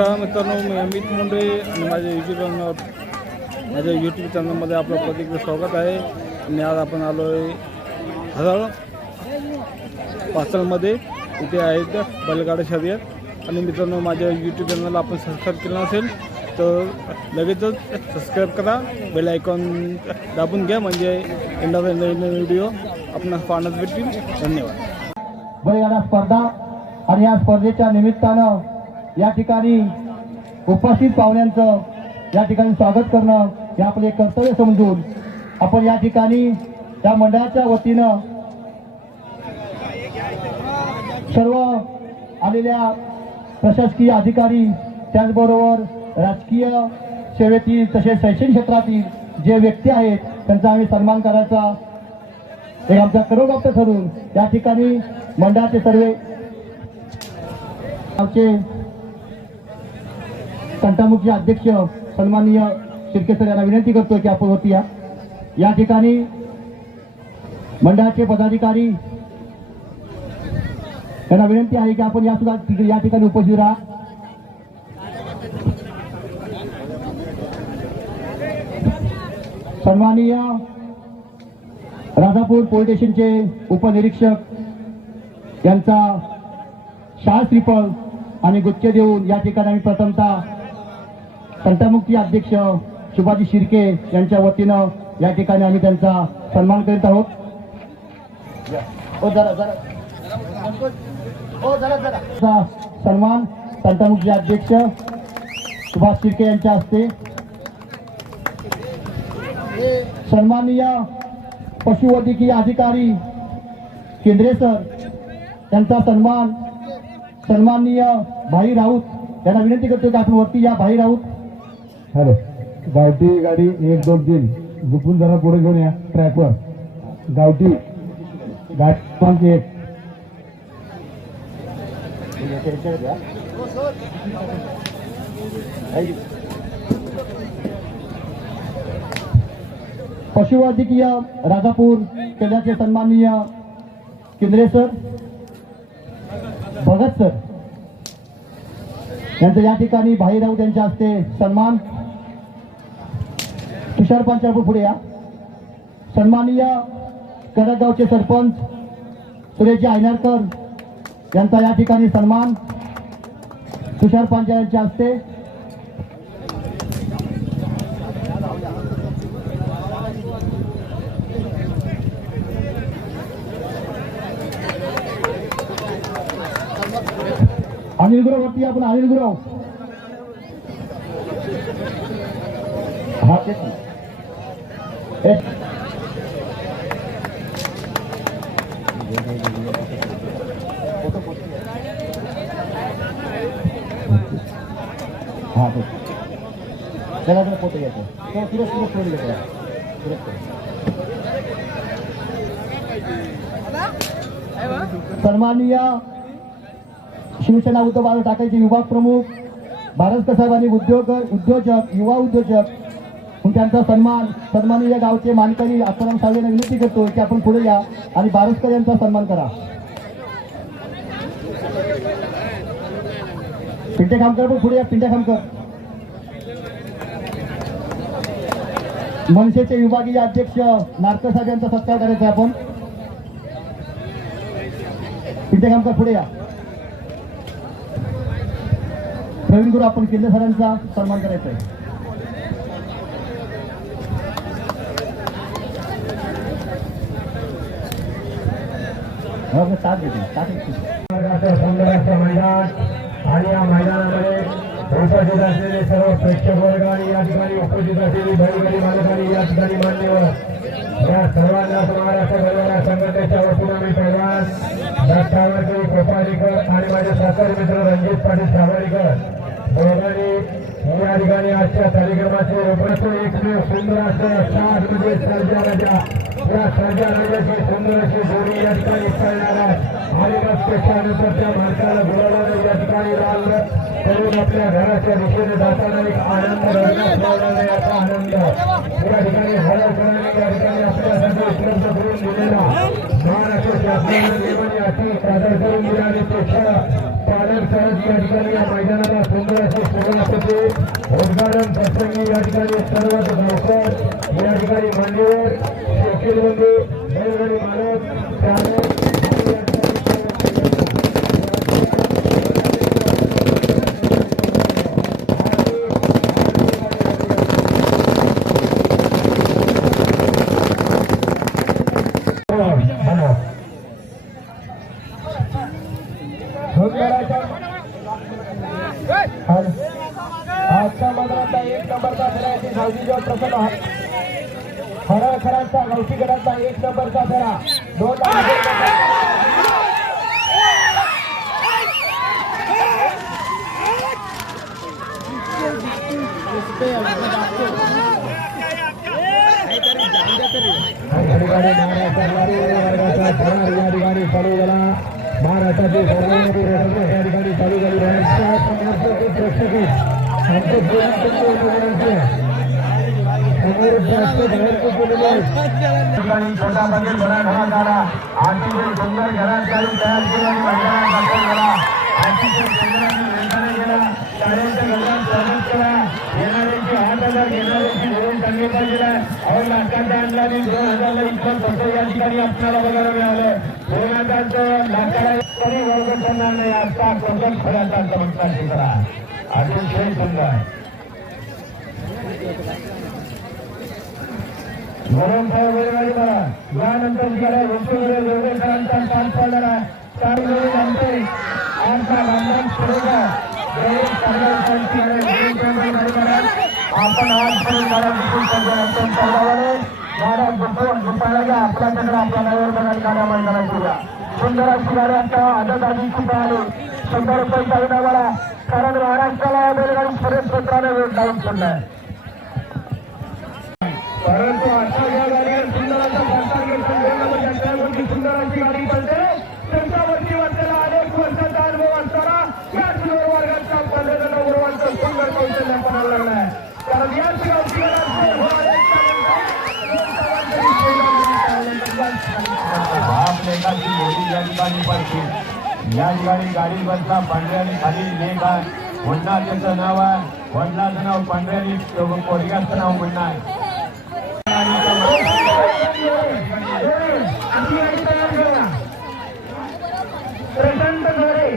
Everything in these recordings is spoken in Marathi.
मित्रांनो, मी अमित मुंडे आणि माझ्या यूट्यूब चॅनलमध्ये आपलं प्रत्येक स्वागत आहे. आणि आज आपण आलो आहे हरळ पाचलमध्ये. इथे आहेत बैलगाडा शर्यत. आणि मित्रांनो, माझ्या यूट्यूब चॅनलला आपण सबस्क्राईब केलं नसेल तर लगेचच सबस्क्राईब करा, बेल आयकॉन दाबून घ्या, म्हणजे येणारे नवीन व्हिडिओ आपणास पाहण्यास भेटतील. धन्यवाद. बैलगाडा स्पर्धा आणि या स्पर्धेच्या निमित्तानं या ठिकाणी उपस्थित पाहुण्यांचं या ठिकाणी स्वागत करणं हे आपले कर्तव्य समजून आपण या ठिकाणी या मंडळाच्या वतीनं सर्व आलेल्या प्रशासकीय अधिकारी, त्याचबरोबर राजकीय सेवेतील तसेच शैक्षणिक क्षेत्रातील जे व्यक्ती आहेत त्यांचा आम्ही सन्मान करायचा एक आमचा करोडप्राप्त ठरून या ठिकाणी मंडळाचे सर्व आमचे तंटामुखी अध्यक्ष सन्माननीय शिर्के सर यांना विनंती करतो की आपण होती या ठिकाणी मंडळाचे पदाधिकारी यांना विनंती आहे की आपण या ठिकाणी उपस्थित राहा. सन्माननीय राजापूर पोलीस स्टेशनचे उपनिरीक्षक यांचा शाल श्रीफळ आणि गुच्छ देऊन या ठिकाणी आम्ही प्रथमतः तंटामुक्ती अध्यक्ष सुभाजी शिर्के यांच्या वतीनं या ठिकाणी आम्ही त्यांचा सन्मान करीत आहोत. सन्मान तंटामुक्ती अध्यक्ष सुभाष शिर्के यांच्या हस्ते. सन्माननीय पशुवैद्यकीय अधिकारी केंद्रे सर यांचा सन्मान सन्माननीय भाई राऊत यांना विनंती करतो की आपण वरती या. भाई राऊत, हॅलो. गावठी गाडी 1, 2, 3 झुकून जरा पुढे घेऊन या ट्रॅकवर. गावठी गाडी 1. पशुवैद्यकीय राजापूर केंद्राचे सन्माननीय केंद्रे सर, भगत सर यांचं या ठिकाणी भाई राऊत यांच्या हस्ते सन्मान. तुषार पंचापूर पुढे या. सन्माननीय कडकगावचे सरपंच सुरेशजी आयनारकर यांचा या ठिकाणी सन्मान तुषार पंचा यांच्या हस्ते. अनिल गुरव वरती आपण. अनिल गुरव, हा त्याला फोटो घ्यायचा. सन्माननीय शिवसेना उद्धव बाळासाहेब ठाकरेचे विभाग प्रमुख भारत साहेबांनी उद्योजक युवा उद्योजक त्यांचा सन्मान सन्माननीय गावचे मानकरी आसाराम साहेबांना विनंती करतो की आपण पुढे या आणि बारसकर यांचा सन्मान करा. पिंटे खामकर पण पुढे या. पिंटे खामकर, मनसेचे विभागीय अध्यक्ष नारकर साहेब यांचा सत्कार करायचा आहे आपण. पिंटे खामकर पुढे या. प्रवीण गुरु आपण केंद्र सरांचा सन्मान करायचा आहे. मैदान आणि या मैदानामध्ये उपस्थित असलेले सर्व प्रेक्षक वर्ग आणि या ठिकाणी उपस्थित असलेली बैलगाडी मालकांनी या ठिकाणी मान्यवर या सर्वांना महाराष्ट्र बैलगाडा संघटनेच्या वतीनं मी पैलवान दत्तावरकर कोपालीकर आणि माझे सहकारी मित्र रणजित पाटील सावरीकर दोघांनी या ठिकाणी आजच्या कार्यक्रमाचे रोपाचं एकमेव सुंदर असं 7 मध्ये सर्जा राजा या सर्जा राजाची सुंदर अशी जोडी या ठिकाणी पळणार आहे. आणि मग त्याच्यानंतर त्या माणसाला बोलावलं या ठिकाणी लाल करून आपल्या घराच्या दिशेने जाताना एक आनंद याचा आनंद या ठिकाणी हळकरांनी या ठिकाणी आपल्यासाठी उपलब्ध करून दिलेला महाराष्ट्र शासनाने अति सादर करून दिल्याने ते पालक सहज या ठिकाणी या मैदानाला सुंदर असे सुरुवात होते. उद्घाटन प्रसंगी या ठिकाणी सर्व गावकर या ठिकाणी मान्यवर शकील बंधू बैलगाडी मालक चालक आजच्या मैदानाचा 1 नंबरचा खेळायची सावजीच्या प्रसन्न खराखरांचा गावठीकरांचा 1 नंबरचा खेळा 2 महाराष्ट्राचे या ठिकाणी चालू झाली छोटा बघेल बरा घरात आला अतिशय सुंदर घरात घालून तयार केला अतिशय सुंदर गेला शाळेच्या घरात स्वागत केला येणाऱ्यांची 8,000 घेणाऱ्यांची धरून सांगितलं गेलं और लाखाच्या अंदाजे 2,000 इतकं फक्त या ठिकाणी आपल्याला बघायला मिळालं 2,000 लाखाला तरी वर्ग करणार नाही आता कोणत्याच फळाचा चमत्कार शिकला अतिशय सुंदर गरम साहेब बैलगाडी मला यानंतर गेला वस्तूवर जोगेकरांचा 5 पडला 4 मिनिट अंते आमचा बांधण सुरेगा आपण आजपर्यंत मला विशेष संघटन सर्वांनी गाड्या दुपारला आपल्याकडे आपला ड्रायव्हर बनायला गाड्या मैदानात केल्या सुंदर अशी गाड्यांच्या आदत आधी सुद्धा आले 100 रुपये चालू मला कारण महाराष्ट्राला बैलगाडी शर्यत क्षेत्राने वेळ लावून सोडलाय परंतु अशा ज्या गाड्या सुंदर असा त्यांच्यावरती सुंदर अशी गाडी पडते त्यांच्यावरती वाटलेला अनेक वर्षाचा अनुभव असताना या जुनियर वर्गाच्या पद्धतीनं उर्वांचं सुंदर कौशल्य पडायला लागलाय कारण याच गावची या ठिकाणी पडते या ठिकाणी गाडी बसला पांढऱ्याने खाली लेख आहे वडला त्याचं नाव आहे वडिलाचं नाव पांढऱ्याने पोरग्याचं नाव म्हणणं आहे प्रचंड जोरे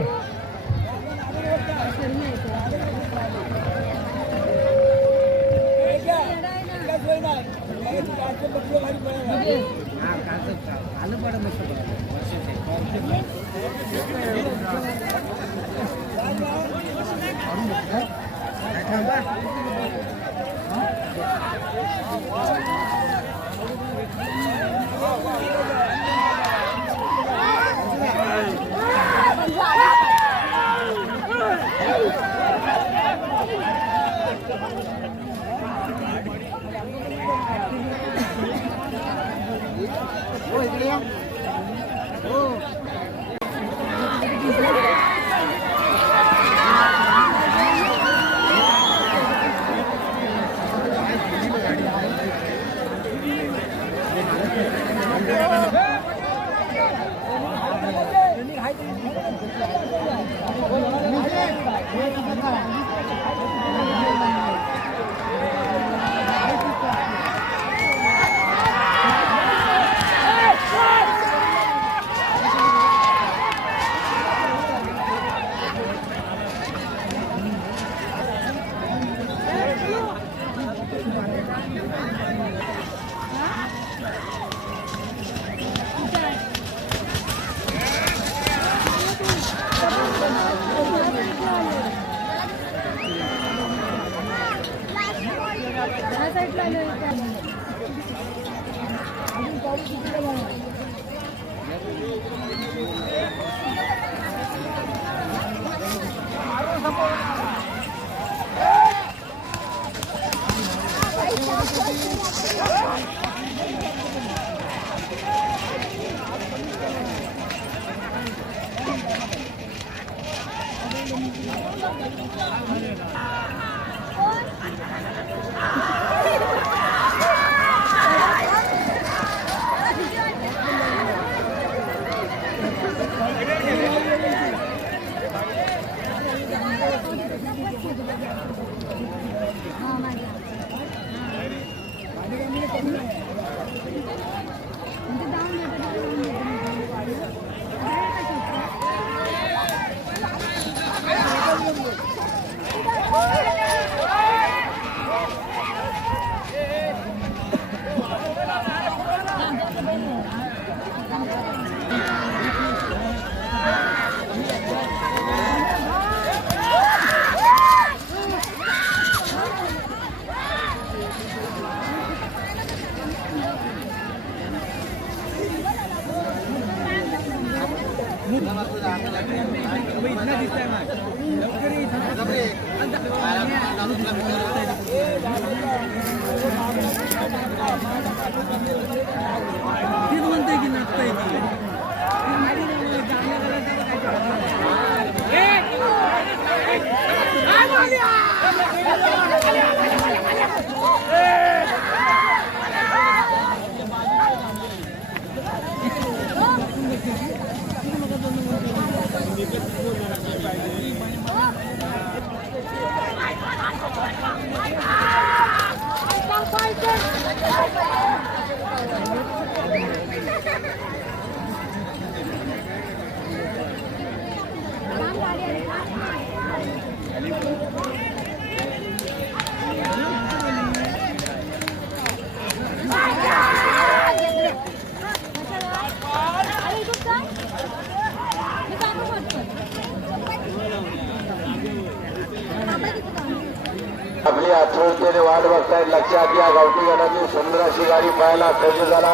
आपली आठवणीने वाट बघतायत. लक्षात घ्या, गावठी गणाची सुंदर अशी गाडी पाहायला सज्ज झाला.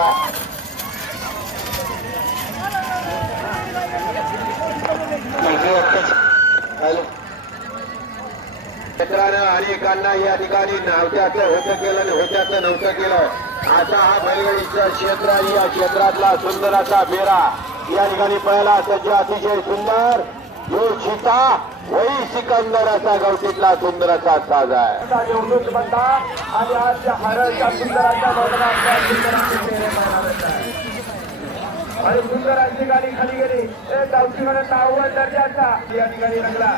क्षेत्रानं अनेकांना या ठिकाणी नव्हत्याचं होतं केलं आणि होत्याचं नव्हतं केलं. असा हा बैलगाडीचं क्षेत्र आहे. या क्षेत्रातला सुंदर असा फेरा या ठिकाणी पाहायला सज्ज, अतिशय सुंदर. जो चिता वही सिकंदर असा गावठीतला सुंदर असा साज आहे. आणि आज हरळच्या सुंदराच्या आणि सुंदर अशी गाडी खाली गेली. गावठी नाववर दर्जाचा या ठिकाणी लागला.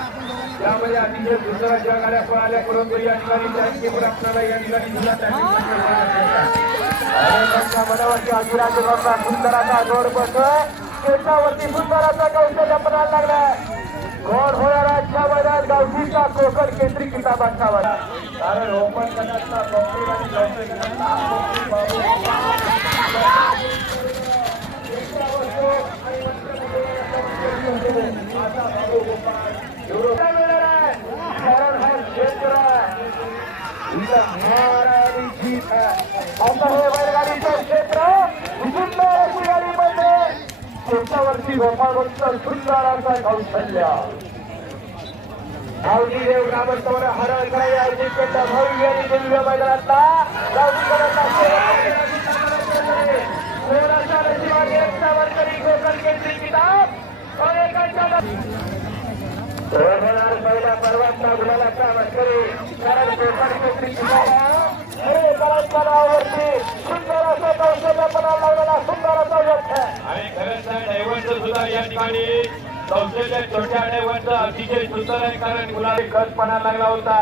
त्यामध्ये अतिशय सुंदर अशा गाड्या पळाल्या. परंतु या ठिकाणी टँकी पण आपल्याला या ठिकाणी मनावरती अजिराजा सुंदराचा जोड बसतोय. शेतावरती सुंदराचा कौशल्य पणाला लागलाय. गोड होणारा अशा मैदान गावठीचा कोकण केंद्री किताब असावा. कारण ओपन करण्याचा आता हे बैलगाडीचं क्षेत्र गाडीमध्ये त्याच्यावरती गोपाळगोचं सुंदर असा कौशल्य. गावठी देव ग्रामस्थावर हरण करावी आयोजित भव्य आणि दिव्य मैदानातला पहिला पर्वतचा गुलालाचा मस्करी. कारण कोकण केंद्री नावावरती सुंदर असं कौशल्यपणा लावलेला सुंदर असा व्यक्ती. आणि खरंच ड्रायव्हरचं सुद्धा या ठिकाणी कौशल्य छोट्या ड्रायव्हरचं अतिशय सुंदर आहे. कारण गुलाबी खतपणा लागला होता.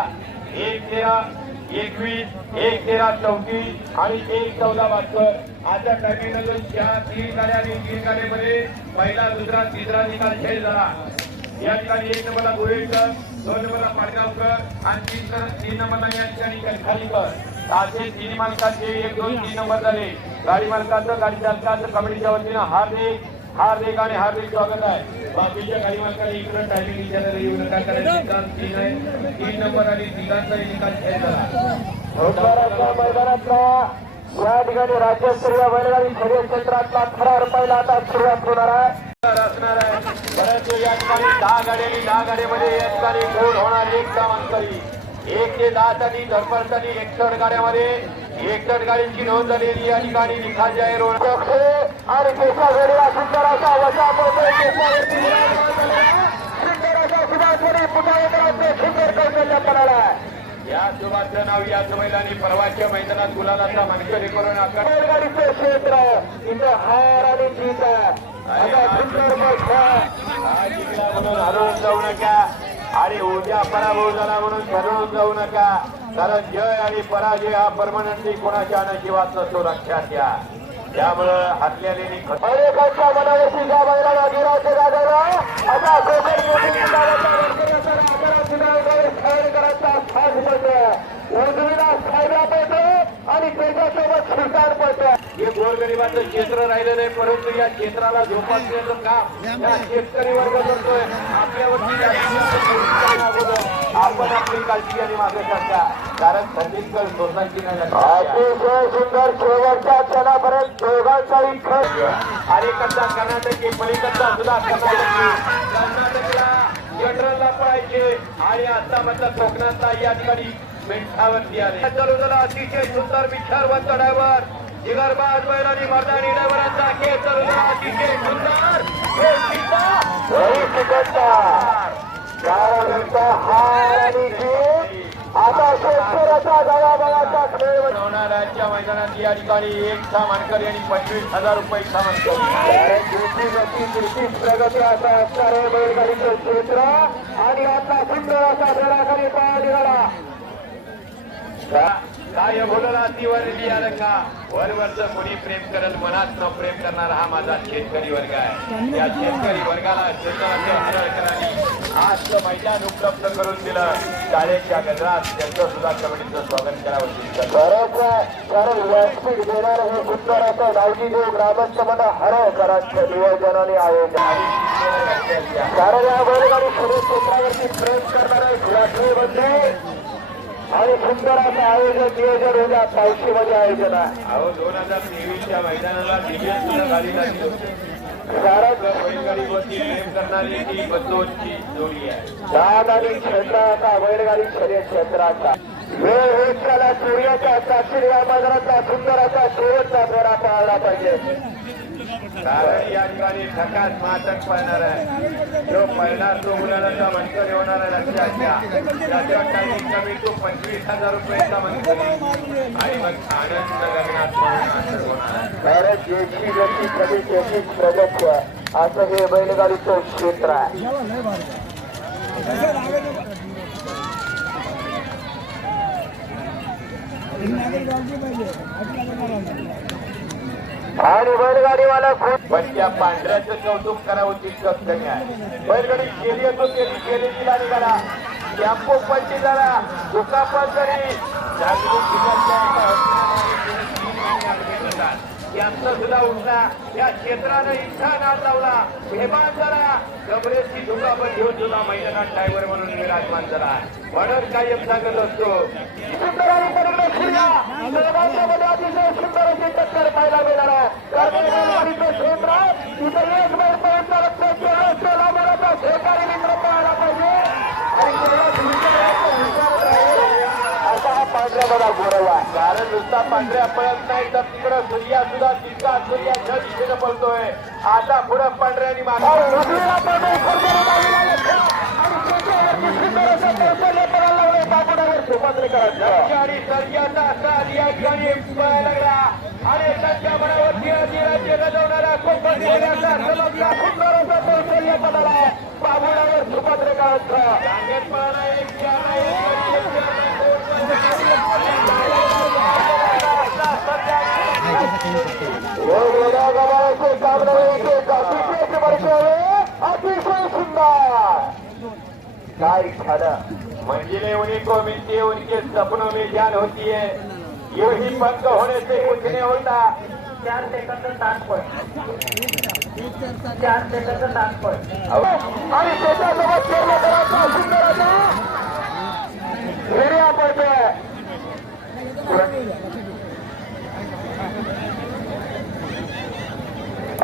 1-13-21, 1-13-34 आणि 1-14-72 आता टायमिंग त्या 3 गाड्या आणि 3 गाड्यामध्ये पहिला, दुसरा, तिसरा निकाल खेळ झाला. या ठिकाणी 1 नंबरला गोरेकर, 2 नंबरला पाडगावकर आणि 3 नंबरला या ठिकाणी खालीकर. असे 3 मालकांचे 1, 2, 3 नंबर झाले. गाडी मालकाचं, गाडी चालकाचं कमिटीच्या वतीनं हार्दिक आणि हार्दिक स्वागत आहे. बाकीच्या गाडी मालकांनी इकडं टायमिंग विचारायला येऊ नका. कारण 3 नंबर आणि 3 निकाल खेळ झाला. मैदानातला या ठिकाणी राज्यस्तरीय बैलगाडी शर्यत क्षेत्रातला थरार पहिला आता सुरुवात होणार आहे. असणार आहे. परंतु या ठिकाणी 10 गाड्यामध्ये या ठिकाणी गोड होणार एक क्रमांकरी. 1 ते 10 साठी धरपडसाठी 61 गाड्यामध्ये 61 गाडीची नोंद झालेली या ठिकाणी निकाल जाहीर होणार आणि केसागडीला सुंदर असा वसा सुंदर असा सुभाषवरी पुटावकरांचे सुंदर कौशल्य पडाला. या शुभाचं नाव या महिलांनी परवाच्या मैदानात गुलालाचा मानकरी करून बैलगाडीचे क्षेत्र इथं हार आणि जीत आहे. म्हणून हरवून जाऊ नका. आणि उद्या पराभव झाला म्हणून ठरवून जाऊ नका, कारण जय आणि पराजय हा परमनंटली कोणाच्या नशिबात नसतो, लक्षात घ्या. त्यामुळं हातल्याने अनेकांच्या मनावरती ज्या बैलाला गिराचे गाजवला असा उजवीला सायला पडतो आणि त्याच्यासोबत सुलतान पडतो. हे गोरगरिबाचं क्षेत्र राहिलं नाही, परंतु या क्षेत्राला जोपासण्याचं काम या शेतकरी वर्ग करतोय. आपल्यावरती आपण आपली काळजी आणि मागे टाका, कारण थंडीत सोसायटी नाही. अतिशय सुंदर शेवटच्या क्षणापर्यंत दोघांचाही खर्च अलीकडचा कर्नाटकी पलीकडचा सुद्धा कर्नाटकला जनरलला पळायचे आणि आता मधला कोकणातला या ठिकाणी मेंढावरती आले. चलूला अतिशय सुंदर विचारवंत ड्रायव्हर जिगरबाज बैलानी मर्दानी ड्रायव्हरांचा खेळ चलूला अतिशय सुंदर हार आणि जीत आता शेतकऱ्याचा गळाबळाचा खेळ होणाऱ्याच्या मैदानात या ठिकाणी एक सामानकर यांनी 25,000 रुपये सामानकर प्रगती असा असणारे बैलगाडीचं क्षेत्र आणि आता सुंदर असा घराखाली पाय निघाला. काय बोलला ती वरली आलं का वरवरच कोणी प्रेम करत मनात न प्रेम करणारा हा माझा शेतकरी वर्ग आहे. या शेतकरी वर्गाला आज मैदान उपलब्ध करून दिलं. शाळेच्या गजरात त्यांचं सुद्धा कमिटीचं स्वागत करावं. खरंच कारण व्यासपीठ देणार हे सुंदर असं नावजी देव ग्रामस्थ म्हणा हरकरांच्या नियोजनाने आयोजन. कारण या बैलगाडी सुरू क्षेत्रावरती प्रेम करणारे व्यासपीठ बंधू आणि सुंदर असं आयोजन नियोजन होत्या पावशीमध्ये आयोजन आहे. अहो 2023च्या मैदानाला दिव्य सुद्धा गाडी लागली होती. कारण बैलगाडीवरती प्रेम करणारी ती बंधूंची जोडी आहे. दाद आणि क्षेत्राचा बैलगाडी शर्यत क्षेत्राचा वेळ होत त्याला सूर्याच्या साक्षी या मैदानाचा सुंदर असा शेवटचा फेरा पाळला पाहिजे. कारण या ठिकाणी ठकास मातक पळणार आहे. जो पळणार तो मुलाला मंत्री होणार आहे, लक्षात घ्या. त्याच्या टायमिंग कमी तो 25,000 रुपयाचा मंत्री आणि मग आनंद लग्नात होणार. कारण ज्याची गती कमी त्याचीच प्रगती आहे असं हे बैलगाडीचं क्षेत्र आहे. आणि बैलगाडीवाला खूप पण त्या पांढऱ्याचं कौतुक करावं तितकंच कमी आहे. बैलगाडी केली होतो ते केलेली गाडी करा. टॅम्पो पलटी करा, दुखापत जरी यांचं सुद्धा उठला. या क्षेत्रानं इच्छा नाद लावला, बेमान झाला. कबरेची दुखापत घेऊन सुद्धा मैदानात ड्रायव्हर म्हणून विराजमान झाला. म्हणून कायम सांगत असतो सुंदर आणि पलीकडे सूर्या सहभागामध्ये अतिशय सुंदर अशी टक्कर पाहायला मिळणार आहे. कारण बैलगाडीचं क्षेत्र तिथं एक बैल पोहोचणार असतो. लांबचा सहकारी मित्र पाहायला पाहिजे असा हा पांढऱ्या बघा गोरवा. कारण नुसता पांढऱ्या पळत नाही तर तिकडं सूर्या सुद्धा तितका सूर्याच्या दिशेनं पळतोय. आता पुढं पांढऱ्यानी आणि सर्जाचा साथ या ठिकाणी पळायला लागला आणि त्यांच्या मनावरती गजवणारा कोकण सुंदर असा कौशल्य पदाला बाबुडावर सुभद्र काळात रांगेत पळाला. वेगवेगळ्या गबाळाचे अतिशय सुंदर काय झालं. मंजिलें उन्हीं को मिलती है उनके सपनों में जान होती है. यही पंख होने से कुछ नहीं होता. 4 सेकंद तात्पळ आणि त्याच्यासोबत खेळला करायचा सुंदर असा हिर्या पडतोय.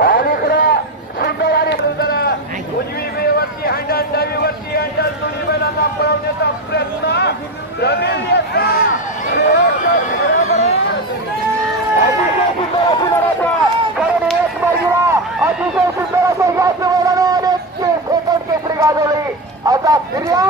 अलीकडे सुंदर आणि उजवी वेळवरती हँडल डावीवरती हँडल दोन्ही बैलांना पळवण्याचा प्रयत्न अतिशय सुंदर अशी लढाचा. कारण एक बाजूला अतिशय सुंदर असं याच मैदानाने अनेक सेकंद केसरी गाजवली. आता फिर्या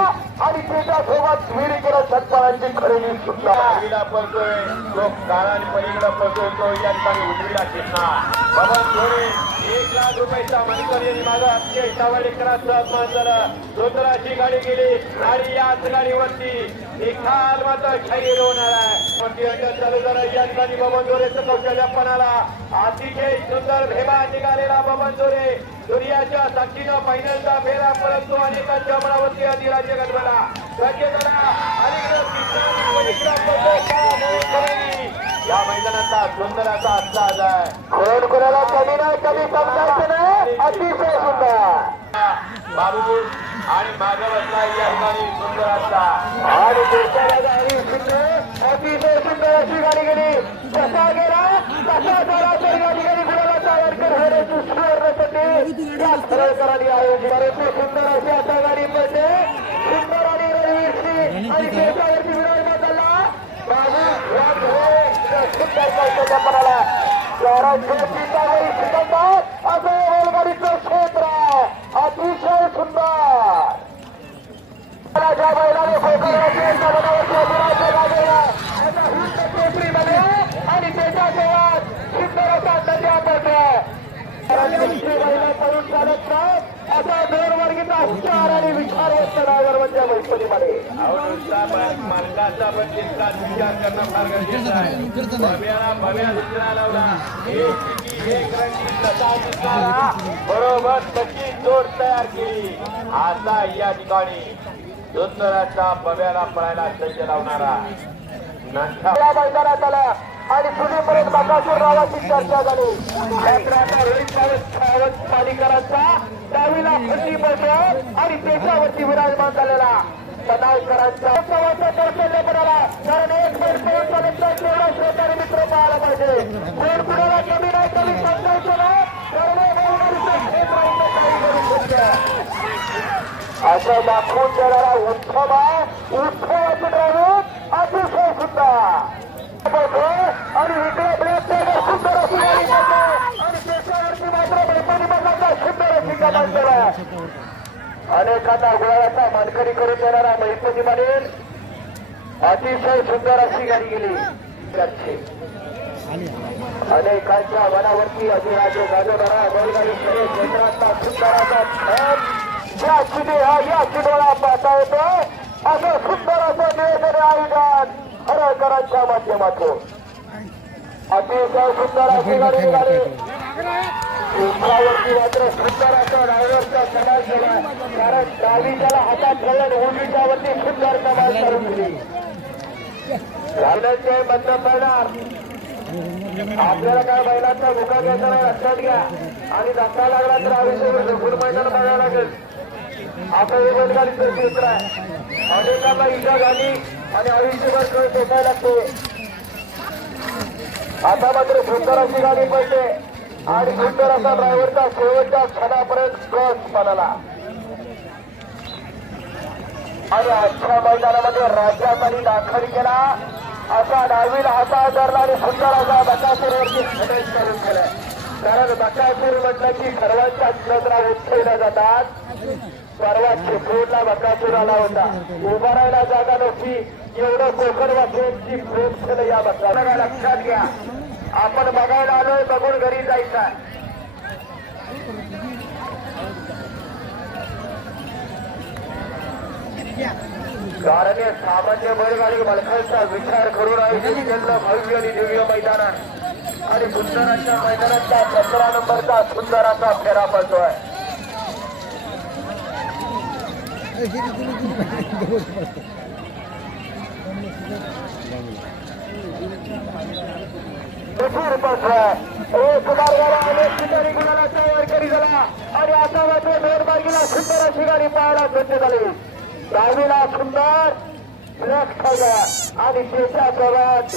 आणि त्याच्यासोबत विहिरीकडे सत्पारांची खरेदी सुद्धा उजवीला पळतोय तो काळा आणि पलीकडे पळतोय तो या ठिकाणी उजवीला खेळणार. बाबा थोडे 1,00,000 रुपयाचा मानिकवाडी यांनी माझा अक्षय सावळेकरांचा अपमान झाला. सुंदर अशी गाडी गेली आणि याच गाडीवरती निकाल मात्र शाहीर होणार आहे. वरती अटक चालू झाला. या ठिकाणी बबन जोरेचं कौशल्यपणाला अतिशय सुंदर भेमा निघालेला बबन जोरे दुनियाच्या साक्षीनं फायनलचा फेरा परंतु अनेकांच्या मनावरती अधिराज्य गजवला. राज्य झाला या मैदानाचा सुंदर असा अंदाज आहे. कोणाला कमी नाही कमी समजायचं नाही अतिशय सुंदर बाबू आणि माझा बसला या ठिकाणी सुंदर असा आणि देशाला गाडी सुंदर अतिशय सुंदर अशी गाडी गेली. कसा गेला कसा झाला तर या ठिकाणी गुलाला सावरकर होण्याची सुवर्ण संधी या खरळकरांनी आयोजित परंतु सुंदर अशी आता गाडी पडते. सुंदर आणि रणवीरसिंह आणि देशावरती विराजमान झाला. बाबू या सुंदर कौशल्यपणाला पितावरी सिकंदर असं रेलगाडीचं क्षेत्र अतिशय सुंदर. ज्या बैलाने कोकणाचे मनावरती अधिराज्य गाजवलं आता हिंद केसरीमध्ये आणि त्याच्यासोबत सुंदर असा नद्या पडतोय. बैला पळून चालत नाही असा दोरवर्गीचा हुशार आणि विचारवंत ड्रायव्हर म्हणजे मैत्रीमध्ये मालकाचा पण तितकाच विचार करणं फार गरजेचं आहे. भव्या दुसरा लावला एक रंगी तसा दिसणारा बरोबर तशी जोड तयार केली. आता या ठिकाणी सुंदराचा भव्याला पळायला सज्ज लावणारा मैदानात आला आणि पुढेपर्यंत बाकासूर नावाची चर्चा झाली. रोहित सावंत पालीकरांचा डावीला फंडी बसवत आणि त्याच्यावरती विराजमान झालेला सदायकरांचा कौशल्यपणाला कारण एक बैल पळून चालत नाही तेवढा श्रोतारी मित्र पाहायला पाहिजे. कोण कुणाला कमी नाही कमी समजायचं नाही कारण असं दाखवून देणारा उत्सव आहे. उत्सवाची ड्रायव्हर अतिशय सुंदर आणि इकडे ब्लॅक टायगर सुंदर अशी गाडी करतो आणि त्याच्यावरती मात्र मैदानी बघायचा सुंदर अशी कमाल केला. अनेकांना गुलाबाचा मानकरी करून देणारा महिपती बनेल अतिशय सुंदर अशी गाडी गेली. अनेकांच्या मनावरती अधिराज्य गाजवणारा बैलगाडी शर्यत क्षेत्रातला सुंदर असा या चिडोळा पाहता येतो. असं सुंदर असं नियोजन आयोजन खरळकरांच्या माध्यमातून अतिशय सुंदर अशी गाडी निघाली. उंचावरती मात्र सुंदर असा ड्रायव्हरचा कमाल केला कारण डावीच्याला हातात ठेवून उजवीच्या वरती सुंदर कमाल करून दिली. घालण्याचे बंद पडणार आपल्याला काय बैलांचा मुका घ्यायचा नाही लक्षात घ्या आणि धक्का लागला तर आयुष्यभर झोपून मैदान बघायला लागेल. आता हे बैलगाडीचं क्षेत्र आहे. अनेकांना इजा झाली आणि आयुष्यभर खेळ सोसायला लागतो. आता मात्र सुंदर अशी गाडी पडते आणि सुंदर असा ड्रायव्हरचा शेवटच्या क्षणापर्यंत क्रॉस बनाला आणि आजच्या मैदानामध्ये राज्यात दाखल केला असा डावीला हाता धरला आणि सुंदर असा बकासूरवरती खडेल करून केलाय. कारण बकासूर म्हटलं की सर्वांच्याच नजरा उठवल्या जातात. परवा चिपळूणला बकासूर आला होता. उभा राहायला जागा नव्हती. एवढं कोकणवासियांची प्रेम केलं या बकासूराला. लक्षात घ्या आपण बघायला आलोय बघून घरी जायचं. कारण हे सामान्य बैलगाडी मालकांचा विचार करून आयोजित केलेलं भव्य आणि दिव्य मैदानात आणि सुंदराच्या मैदानाचा 15 नंबरचा सुंदर असा फेरा पडतोय. एक मार्गाला अनेक ठिकाणी गुलालाचा वारकरी झाला आणि आता मात्र दोन मार्गीला सुंदर अशी गाडी पाहायला सज्ज झाली. डावीला सुंदर ब्लॅक टायगर आणि त्याच्यासोबत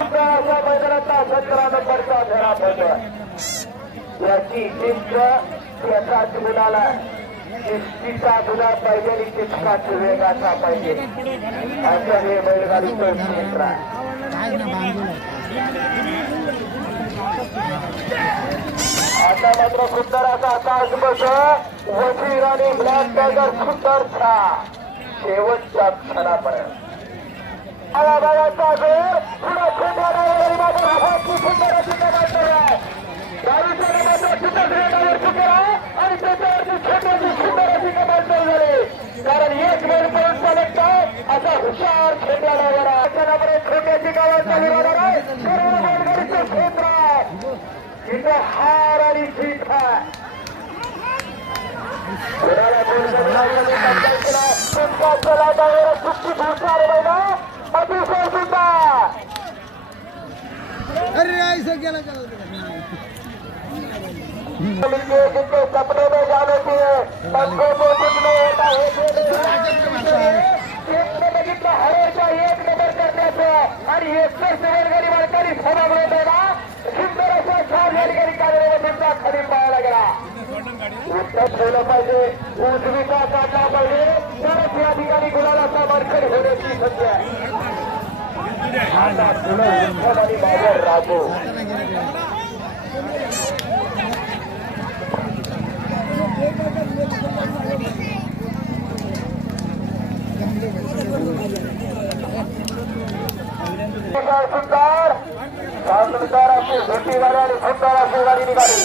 अशा मैदानाचा 17 नंबरचा फेरा पडतोय. याची शिस्त त्याचाच गुणाला शिस्तीचा गुन्हा पाहिजे आणि तितकाच वेगाचा पाहिजे असं हे बैलगाडीचं क्षेत्र आहे. आता मात्र सुंदर असा तास बस वजीर आणि ब्लॅक टायगर सुंदरचा शेवटच्या क्षणापर्यंत आवाजाचा जोर पुढे सुंदर अशी गाडीच्या नावाचा चित्रच रेटावर चुकेला आणि त्याच्यावरती छोट्याची सुंदर अशी कमाल चालू झाली. कारण एक वेळ पळून चालत असा हुशार खेळला त्याच्यामध्ये छोट्याची गावात चालू राहणार आहे. बैलगाडीचं क्षेत्र इथं हार आणि जीत आहे. कोणाला तुमच्या लाटावर सुट्टी भरणार बैला अतिशय सुंदर. जिनके सपने में जाने की पंखों को कुछ नहीं होता है. बघितलं हवेचा एक नंबर करण्याचं आणि एकतर बैलगाडी मालकांनी सभागृह देला सुंदर असा छान बैलगाडी कार्यक्रमाचा खरी पाहायला गेला. उत्तर ठेवलं पाहिजे, उजवीचा काढला पाहिजे, तरच या ठिकाणी गुलालाचा मार्केट होण्याची संधी आहे. आता पुन्हा आणि बाजार राजू सुंदर सुंदर अशी सुट्टी गाडी आणि सुंदर अशी गाडी निघाली.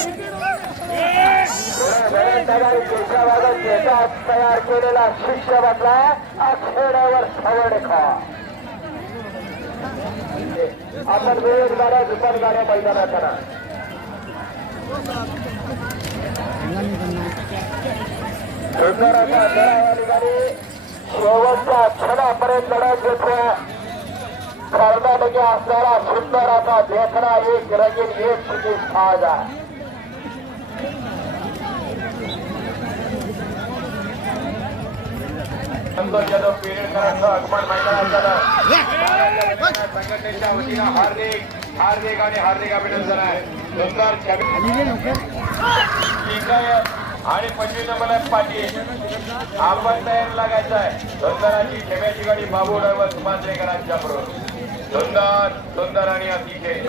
त्याच्या भागात देशात तयार केलेला शिष्य बदला आखेड्यावर सवड खा. आपण वेळ गाड्या दुपार गाड्या मैदानात करा. सुंदर असा लढावाली गाडी शेवटच्या क्षणापर्यंत लढत घेतोय. कर्नाटकी असणारा सुंदर असा देखना एक रगील एक चुकी साज आहे. जाधव पेरेडकरांचं आगमन मैदानात झालं. संघटनेच्या वतीनं हार्दिक अभिनंदन आहे. सुंदर आणि 25 नंबर पाटील आपण तयार लागायचं आहे. सुंदराची ठेव्याची गाडी बाबू ड्रायव्हर सुमात्रेकरांच्या बरोबर सुंदर आणि अतिशय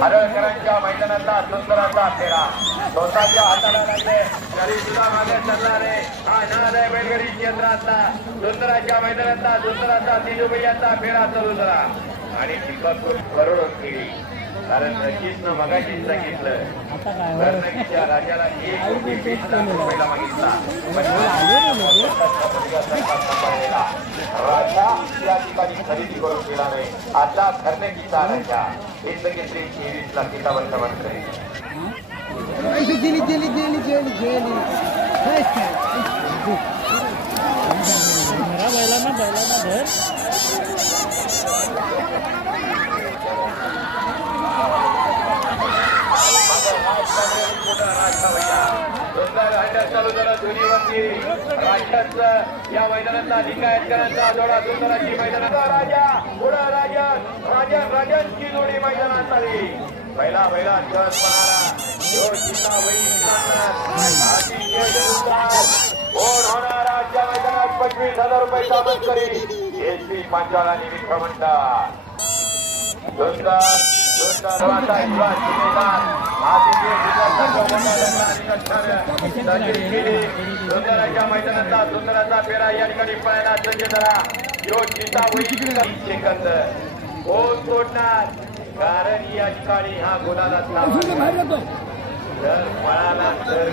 हरळकरांच्या मैदानातला सुंदराचा फेरा स्वतःच्या हाताला लागले तरी सुद्धा मागे चालणारे हा नाद आहे बैलगाडी क्षेत्रातला. सुंदराच्या मैदानातला सुंदराचा तिजोबैयाचा फेरा चालू झाला आणि दीपक करोडो केली. कारण रशीदनं मगाशीच सांगितलं कर्नाटकीच्या राजाला 1,20,00,000 रुपयाला मागितला. राजा या ठिकाणी खरेदी करून गेला नाही. आता कर्नाटकीचा राजा हिंदकेसरी 23 किताबांचा मंत्री चालू झाला. दोन्हीवरती राष्ट्राचं या मैदानातला लिंगायतकरांचा जोडा सुंदराची मैदानाचा राजा पुढा राजांची जोडी मैदानात आली. पहिला खेळत होणारा आजच्या मैदानात 25,000 रुपये करी एसपी पांचाळा निमित्त म्हणतात. सुंदराच्या मैदानातला सुंदराचा फेरा या ठिकाणी पळायला सज्ज झाला. यो चिता सेकंद कोण सोडणार कारण या ठिकाणी हा गुन्हा जर पळाला तर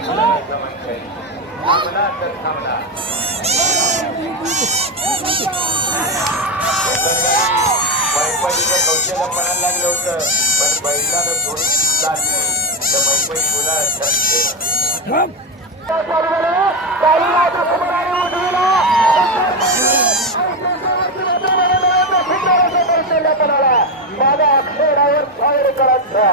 थांबला तर थांबला. मैपणीचं कौशल्य पणायला लागलं होतं पण बैलानं थोडी लागली तर मैपणी गुन्हा माझ्या अक्षरावर फायर करायचा.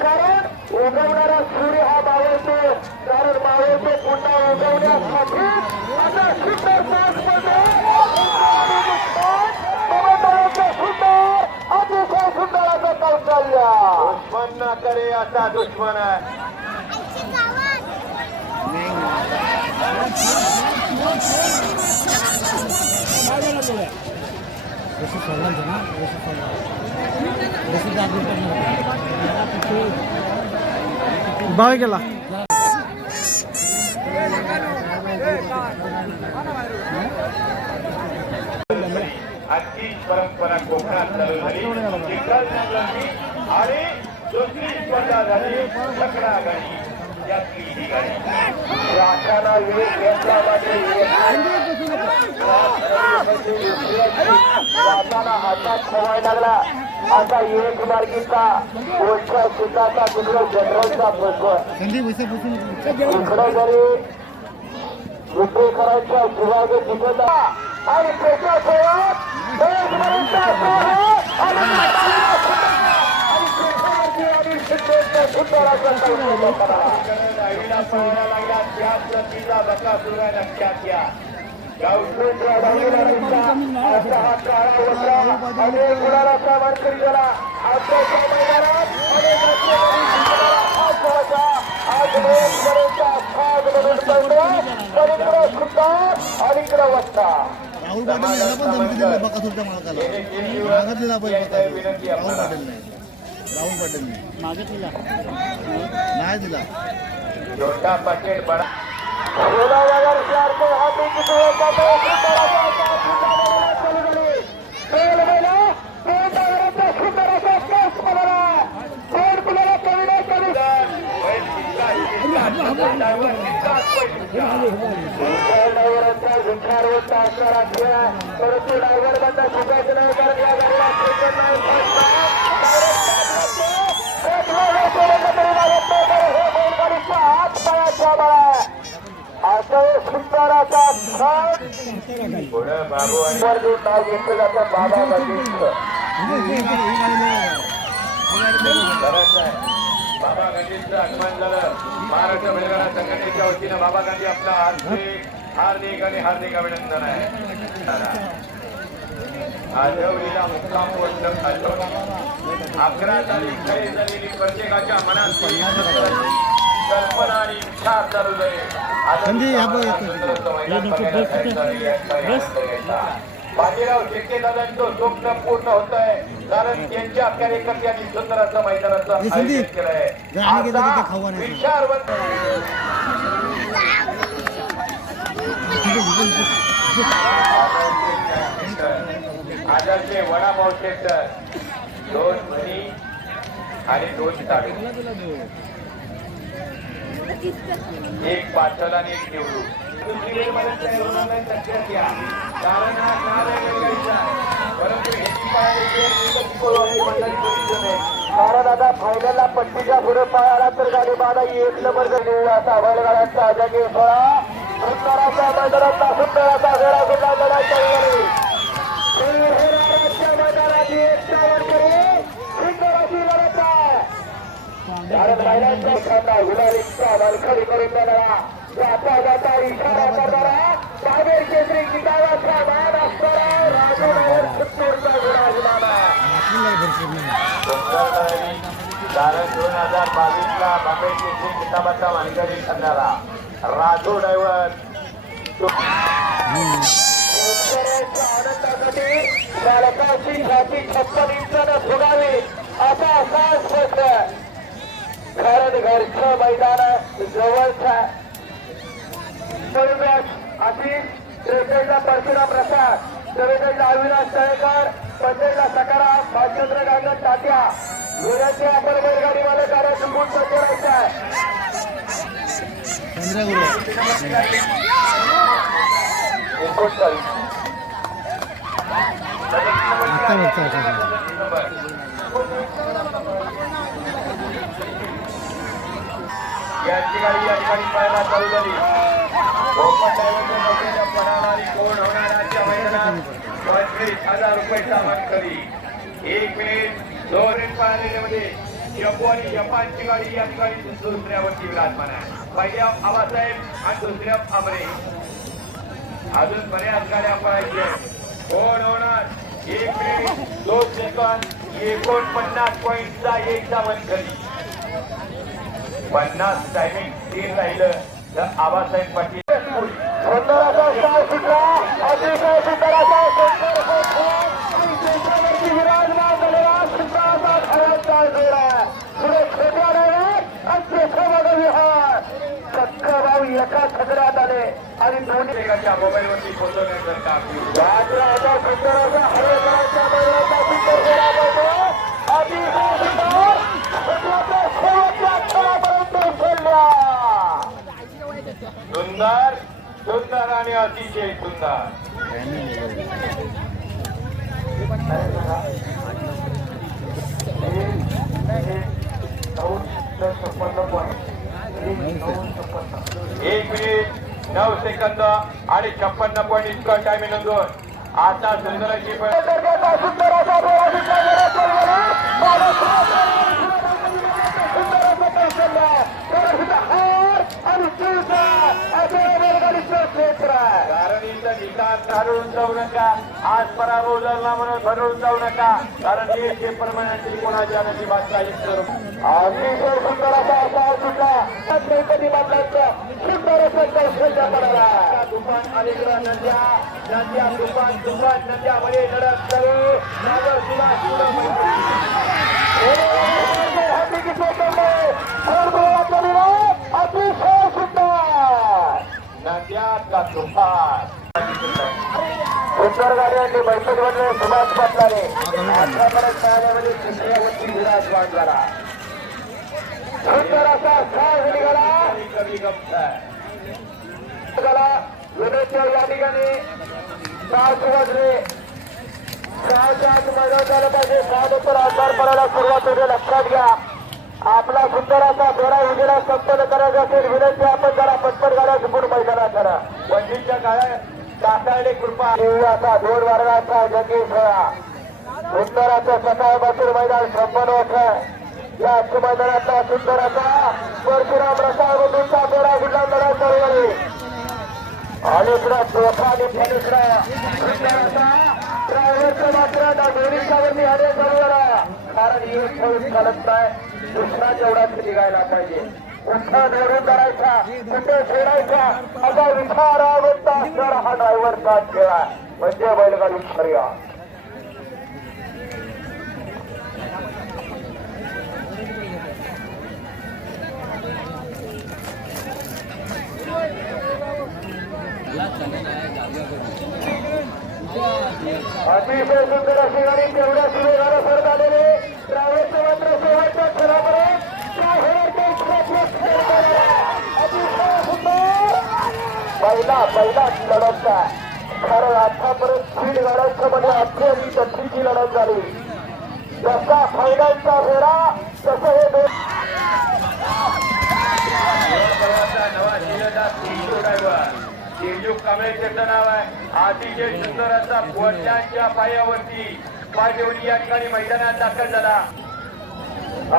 कारण उगवणारा सूर्य हा मावळतो. कारण मावळतो पुन्हा उगवण्यासाठी आता सुंदर सुंदर अतिशय सुंदर असं कौशल्य. दुश्मन ना करे असा दुश्मन आहे. बाहेर गेला आजची परंपरा कोकणात चालू झाली. चिखल संक्रांती आणि दुसरी स्पर्धा झाली छकडा गाडी. यातली ही गाडी राखाना विवेक यंत्रामध्ये जाताना हातात ठेवायला लागला. आता एक मार्गीचा मोठ्या सुद्धाचा तिकडे जनरलचा प्रश्न इकडे जरी विक्री करायच्या शिवाजी तिकडे आणि त्याच्या सोबत लक्षात घ्या. असा हा काळा होता अनेक गुणाला मानकरी झाला. आजच्या मैदानात अलीकडे वाजता राहुल पाटील याला पण धमकी दिली बकासूरच्या मालकाला. मागितलेला पाहिजे राहुल पाटीलने. राहुल पाटीलने नाही दिला. छोटा पाटील बडा विचार होता असणारा खेळ परंतु डायव्हर बंदा चुकायचं नाही कारण या गाडीला हात पायाच्या बळा असं सुंदराचा पुढे बाबू आणि नाव घेतलं जातं बाबा गंजीचं. बाबा गांधींचं आगमन झालं. महाराष्ट्र बैलगाडा संघटनेच्या वतीनं बाबा गांधी आपला हार्दिक अभिनंदन आहे. आजवलीला मुक्काम पोहोचलं. 11 तारीख काही झालेली प्रत्येकाच्या मनात कल्पना आणि विचार चालू झाले. बाजीराव शेट्टीदादांचं स्वप्न पूर्ण होत आहे कारण त्यांच्या कार्यकर्त्यांनी सुंदराचं मैदानाचं आयोजन केलं आहे. विचारवंत आजारचे वडापाव सेंटर 2 मणी आणि 2 ताळे. एक पाठल आणि एक निवडून कारण हा काल परंतु कारण आता फायनलला पट्टीच्या पुढे पायाला तर गाडी बाधा 1 नंबर असा बैलगाड्यांचा अजय सोळा सुंदराच्या मैदानाचा सुंदराचा फेरा सुद्धा लढायच्या मैदानाची सुंदराची लढत आहे. कारण महिलांचा खांदा गुलालीचा मालखडी करून देणारा जाता जाता इशारा करणारा बाबेर केसरी किताबाचा मान असणारा राजूनगर चित्तूरचा विराजमान आहे. कारण 2022 बाबेर केसरी किताबाचा मानकरी ठरणारा राजू ड्रायव्हर आनंदासाठी चालकाची छाती 56 इंचानं फुगावी असा स्पष्ट. कारण घरचं मैदान जवळचा आशिष त्रेपैला परशुराम प्रसाद चवेचाळीसला अविनाश तळेकर 45ला सकाराम भालचंद्र गांगण तात्या गुराचे आपण बैलगाडी मालकाला चुकून सज्ज राहायचं आहे. याची गाडी या ठिकाणी पाहायला चालू झाली. पडणारी कोण होणाऱ्याच्या मैदानात 35,000 रुपये मानकरी. 1 मिनिट 2 मिनिट पाहिलेल्यामध्ये जम्मू आणि जपानची गाडी या ठिकाणी दुसऱ्यावरती विराजमान आहे. पहिल्या आबासाहेब आणि दुसऱ्या आमरे. अजून बऱ्याच गाड्या पळायच्या. कोण होणार 1 मिनिट 2 सेकंद 49 पॉईंटचा एकचा मानकरी. 50 टायमिंग स्थिर राहिलं तर आबासाहेब पाटील सुंदराचा शाह सुटला. अतिशय सुंदराचा विराजमान झालेला सुंदराचा खराचा जोडा पुढे छोट्या विहार सक्क भाऊ एका छकड्यात आले आणि दोन्ही एकाच्या मोबाईलवरती पोहोचवण्याचं काम केलं. आता सुंदर असा हरेकरांच्या बैलाचा सुंदर फेरा पडतो. अतिशय सुंदर सगळ्याच्या शेवटच्या क्षणापर्यंत खेळल्या. सुंदर सुंदर आणि अतिशय सुंदर. एक मिनिट 9 सेकंद आणि 56 पॉईंट इतका टाइम नोंदवून आता सुंदराची सुंदर असा कारण इथं निकाल ठरवून जाऊ नका. आज पराभव झाला म्हणून ठरवून जाऊ नका. कारण हे परमानंटली कोणाच्या नशिबात काही करू. अतिशय सुंदर असा सुद्धा गणपती बाबा सुंदर असं कौशल्य पडाला. तुफान अलीकडं नद्या तुफान नद्यामध्ये लढत करू. नागर तुला अतिशय सुंदर नद्याचा तुफान. सुंदर गाड्यांनी बैठकीमध्ये सुभाष पाटलाने आतापर्यंत पाहण्यामध्ये तिसऱ्यावरती विराजमान झाला. सुंदर असा साज निघाला. कमी गमत वेळेच्या या ठिकाणी 7 वाजले. 6च्या आत मैदान झालं पाहिजे. 6 नंतर अंधार पडायला सुरुवात होते. लक्षात घ्या. आपला सुंदर असा फेरा उजेडा संपन्न करायचा असेल विनंती आपण जरा पटपट गाड्या समोर मैदानात करा. वंचितच्या काळात दाताळले कृपा असा 2 वर्गाचा जगी खेळा. सुंदर असं सकाळपासून मैदान संपन्न होत आहे. या मैदानाचा सुंदर असा परशुराम रसाळमधूनचा फेरा गुडला लढा चालू आहे. अलीकडं चोखा आणि पलीकडं सुंदर असा ड्रायव्हरचं मात्र दोन्हीच्यावरती हरे चालू झाला. कारण ही खेळ चालत नाही. दुसरा जेवढाच निघायला पाहिजे. कुठं धरून करायचा कुठे फेडायचा असा विचारावरचा असणारा हा ड्रायव्हरचा खेळ आहे. म्हणजे बैलगाडी शर्यत. अतिशय सुंदर अशी गाडी तेवढ्या सुरेगाला सरत आलेले ड्रायव्हरचे मात्र शेवटच्या क्षणापर्यंत अतिशय सुंदर पहिला लढत आहे. कारण आतापर्यंत 3 गाड्यांच्या मध्ये अत्यंत तत्तीची लढत झाली. जसा फायनलचा फेरा तसं हे नवा शिलेदार ड्रायव्हर तेजू कांबळे त्याचं नाव आहे. अतिशय सुंदर असा वडिलांच्या पायावरती पाय देऊन या ठिकाणी मैदानात दाखल झाला.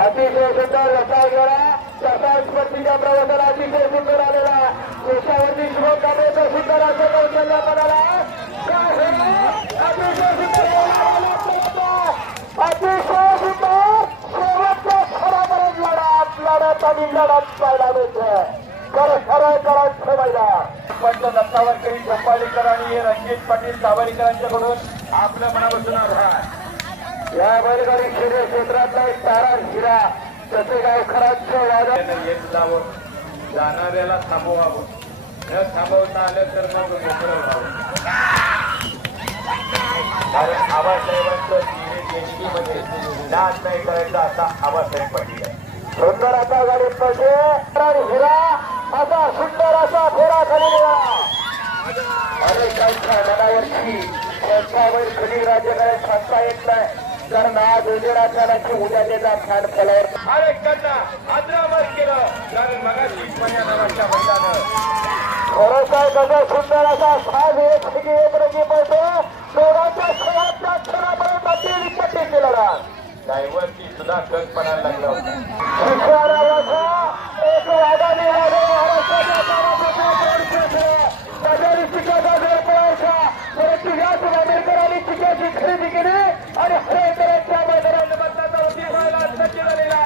अतिशय सुंदर रसाळ गेला. तसा स्पर्धेच्या प्रवासाला अतिशय सुंदर आलेला. देशावरती शिवम कांबळेचा सुंदर असं कौशल्य पडाला. अतिशय सुंदर शेवटच्या क्षणापर्यंत लढत आणि लढत पाहायला मिळते. खरं करायचं मैदान. पंच दत्तावरकरी चंपालीकर आणि रणजित पाटील सावरीकरांच्याकडून आपलं मनापासून आभार. या बैलगाडी शर्यत क्षेत्रातला एक तारा हिरा तसे गावखरांचं वादन येत जावं जाणाऱ्याला थांबवावं. न थांबवता आलं तर मग मोकळं व्हावं. कारण आबासाहेबांचं देणगीमध्ये नाच नाही करायचा असा आबासाहेब पाटील आहे. सुंदर असा गाडीत पाहिजे हिरा असा सुंदर असा फेरा खाली गेला. अनेकांच्या मनावरची त्यांच्या बैल कधी राज्यकारण सांगता येत नाही. कारण आज उजेडा झाल्याची उद्या त्याचा खांड फलावर अरे त्यांना आदरामत केलं. कारण मगाशी माझ्या नावाच्या मैदानं खरंच आहे कसं सुंदर असा साज एक रंगी पडतो. दोघांच्या शेवटच्या क्षणापर्यंत अतिरिक्त केलेला ड्रायव्हरची सुद्धा कट पडायला लागला होता. एक वादाने आंबेडकरांनी चिक्याची खरेदी केली आणि हरेकरांच्या मैदानात मतदानाचा उद्देश व्हायला सज्ज झालेला.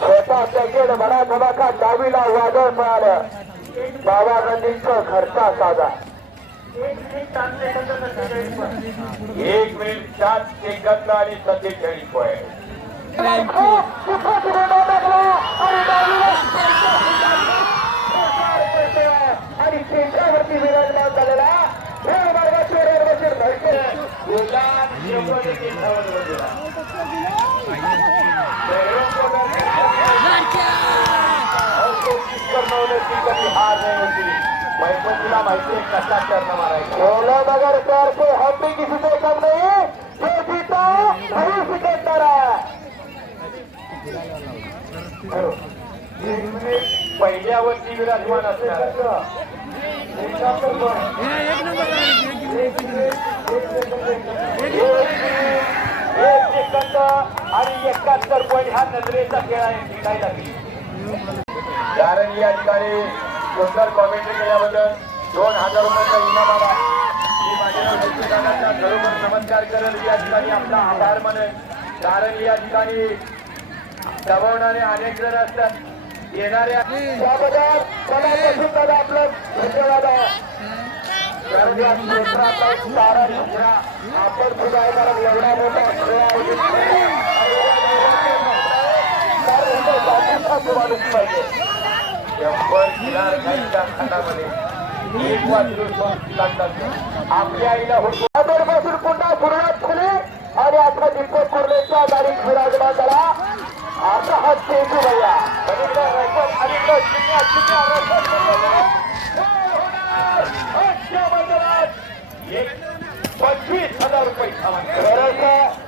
छोटा पॅकेट भरा धमाका डावीला वादळ मिळालं. बाबा गांधींचं घरचा साधा 1 मिनिट 7 सेकंद आणि 47 पॉईंट. आणि केंद्रावरती विराजमान झालेला हार नाही होती. मैपतीला माहिती कसा टर्न मारायचा. मगर प्यार से हम भी किसी से कम नहीं, जो जीता वही सिकंदर है. पहिल्यावरती विराजमान असणार. एक सेकंद आणि 71 पॉईंट हा नजरेचा खेळ आहे. शिकायला कारण या ठिकाणी सुंदर कॉमेंट्री केल्याबद्दल 2000 रुपयाचा इनाम आला. मी माझ्या बरोबर नमस्कार करेल. या ठिकाणी आपला आभार मानेल. कारण या ठिकाणी दबावणारे अनेक जण असतात. येणाऱ्या त्याबद्दल मनापासून दादा आपलं धन्यवाद आहे. कारण या क्षेत्रातला तारा दुसरा आपण सुद्धा आहे. कारण एवढा मोठा खेळ आयोजित माणूस पाहिजे. 100 किनार खाईच्या खंडामध्ये एक वाजून आपल्या आईला पासून पुन्हा सुरुवात झाली आणि आता दीपक कुर्लेच्या गाडीत विराजमान झाला. असा हा चेंडू भैया 25,000 रुपये.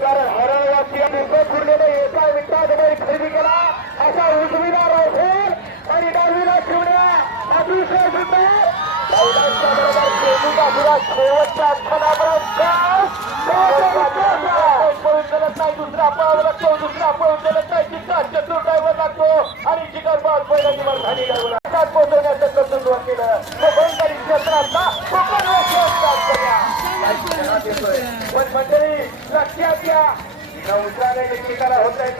कारण हरवण्याची दीपक कुर्लेने एका मिनिटामध्ये खरेदी केला. असा उजवीला राहुल आणि डावीला शिवण्या अतिशय सुंदर बरोबर चेंडूचा सुरुवात शेवटच्या क्षणापर्यंत नाही. दुसरा पळावा लागतो. दुसरा पळून दिलं नाही. तिसरा चतुर ड्रायव्हर लागतो आणि चिकन बॉल पहिला निवड झाली. ड्रायव्हर पोहोचवण्याचं कसं सुरुवात केलं. भयंकरी क्षेत्रातला पण मंडळी लक्षात घ्या. नवसाने एकमेकाला होत आहेत.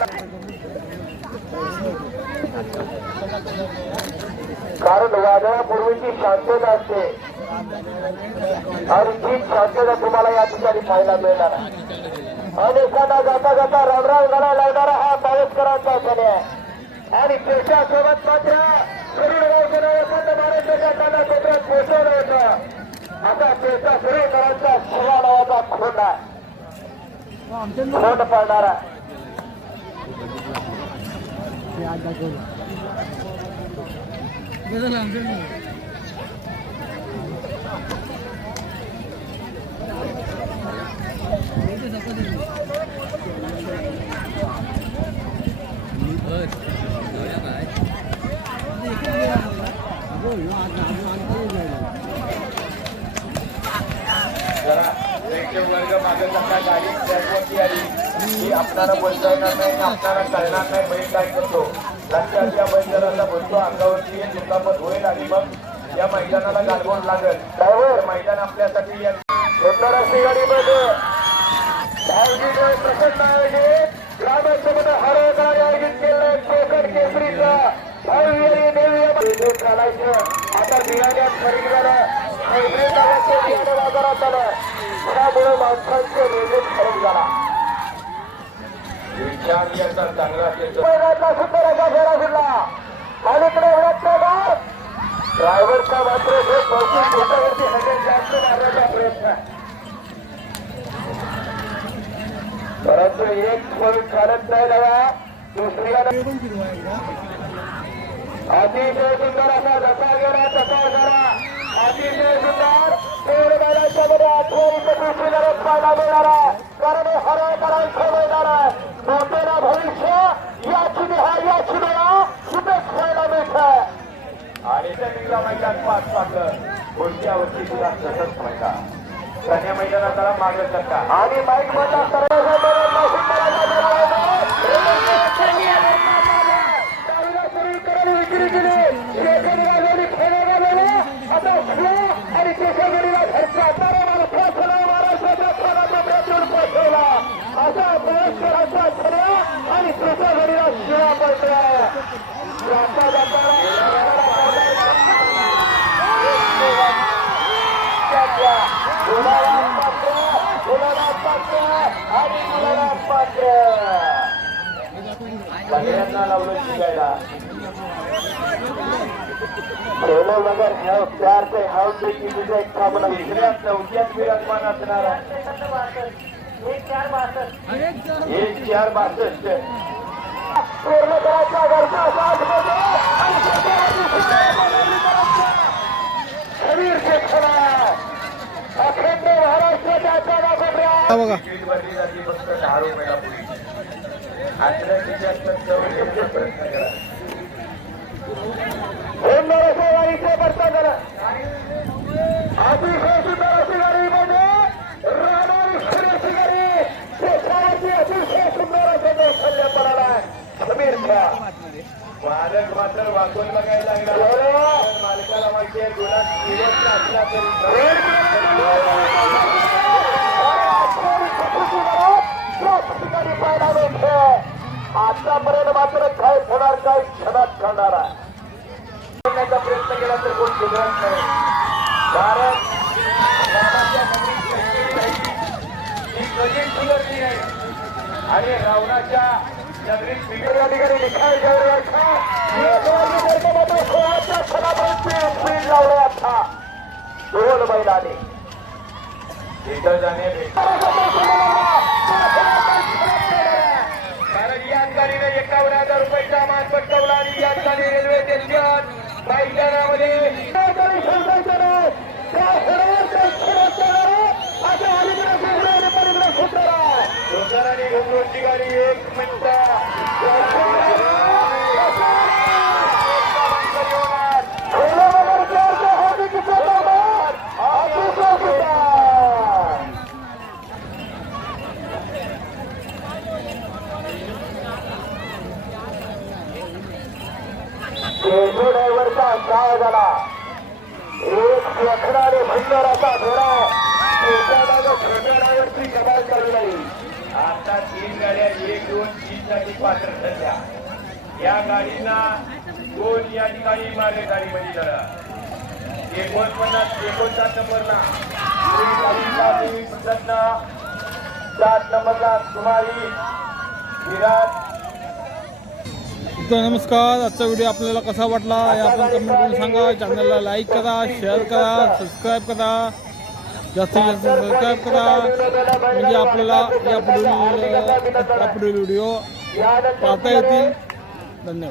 कारण वादळापूर्वीची शांतता असते आणि जी शांतता तुम्हाला या ठिकाणी पाहायला मिळणार आहे. अनेकांना जाता जाता रामराव गळा लावणारा हा पावसकरांचा सण आहे आणि पेशासोबत मात्र करुणगावच्या महाराष्ट्राच्या काना क्षेत्रात पोहोचवलं होतं. आता पेशा सुरेकरांचा शिवा नावाचा खोंड आहे. खोंड पडणारा जरा प्रेक्षक वर्ग मागे सगळ्या गाडी त्यावरती आली की आपल्याला बोलता येणार नाही. आपल्याला कळणार नाही बैल काय करतो. लक्षात या बैलगाडाचा बोलतो अंगावरती दुखापत होईल आणि मग या मैदानाला गालबोट लागेल. ड्रायव्हर मैदान आपल्यासाठी या सुंदर अशी गाडीमध्ये भावजीने प्रसन्न आयोजित ग्रामसभेने हरवणारे आयोजित केलं. कोकण केसरीचा भव्य देवी चालायचं. आता बियाण्यात खरेदी झालं. बियाणं बाजारात आलं. त्यामुळे माणसांचे नियोजन खरेदी झाला. विचार याचा चांगला सुंदर असा फेरा फिरला. अलीकडे गाव ड्रायव्हरचा मात्र हे बहुतेक त्याच्यावरती हजेर जास्त मारण्याचा प्रयत्न. परंतु एक फोन चालत नाही नवा. दुसरीला अतिशय सुंदर असा धसा गेला. धसा झाला अतिशय सुंदर. तेर मैदानाच्या मध्ये 18-25 फायदा मिळणार आहे. कारण हे हरवकरांचं मैदान आहे. मोठेला भविष्य याची निहाय याची वेळा सुपेच खेळायला मिळत. आणि त्या निघला मैदान 5 पाकर. पुढच्या वर्षी सुद्धा तसंच मैदान. कन्या मैदानाला मागे करता आणि बाईक मधला विक्री केली. आता आणि केशवगडीला घरचा महाराष्ट्राच्या प्रयत्न पोहोचवला. असा बळेश्वराचा छड्या आणि केशवगडीला शिवा पडतोय. जाता जाता मुलाला पात्र आणि मुलाला पात्र सगळ्यांना लावलं शिकायला सोनं मगर ह्या प्यार से हाव से की तुझे एक थांबला दुसऱ्या चौथ्यात विराजमान असणार आहे 1-4-62 पूर्ण करायचा घरचा साथ शरीर से खरा अखंड महाराष्ट्राच्या कानाकोपऱ्यात हा बघा भरली जाते फक्त 10 रुपयाला पुरी आजच्या जास्त प्रयत्न करा सुंदर असे गाडीचे बर्ता करा अतिशय सुंदर अशी गाडीमध्ये राहणारी सुरेशी गाडी त्याच्यावरती अतिशय सुंदर असं कौशल्य पडाला समीर खा मालक मात्र वाकून बघायला लागला मालकाला माहिती आहे गुणात दिवस असला तरी पाहायला मिळते आतापर्यंत मात्र काय होणार काय क्षणात करणार आहे प्रयत्न केला तर कोण सुधारत नाही कारण सुधारली नाही आणि रावणाच्या नगरीत बिगर या ठिकाणी निखाळ लावले आता दोन बैलाने इथं जाणे कारण या गाडीने 51,000 रुपयाचा मान पटकावला आणि या ठिकाणी रेल्वे स्टेशन मैदानामध्ये घुमरोची गाडी 1 मिनिट ड्रायव्हरचा काय झाला एक लखणारे सुंदर असा फेरा छोट्या ड्रायव्हरची कमाल चालू नाही आता 3 गाड्या 1, 2, 3 साठी पात्र ठरल्या या गाडींना 2 या ठिकाणी मागे गाडीमध्ये झाला 49 नंबरला 7 नंबरला कुमारी विराट तर नमस्कार. आजचा व्हिडिओ आपल्याला कसा वाटला हे आपण कमेंट करून सांगा. चॅनलला लाईक करा, शेअर करा, सबस्क्राईब करा, जास्तीत जास्त सबस्क्राईब करा म्हणजे आपल्याला यापुढील व्हिडिओ पाहता येतील. धन्यवाद.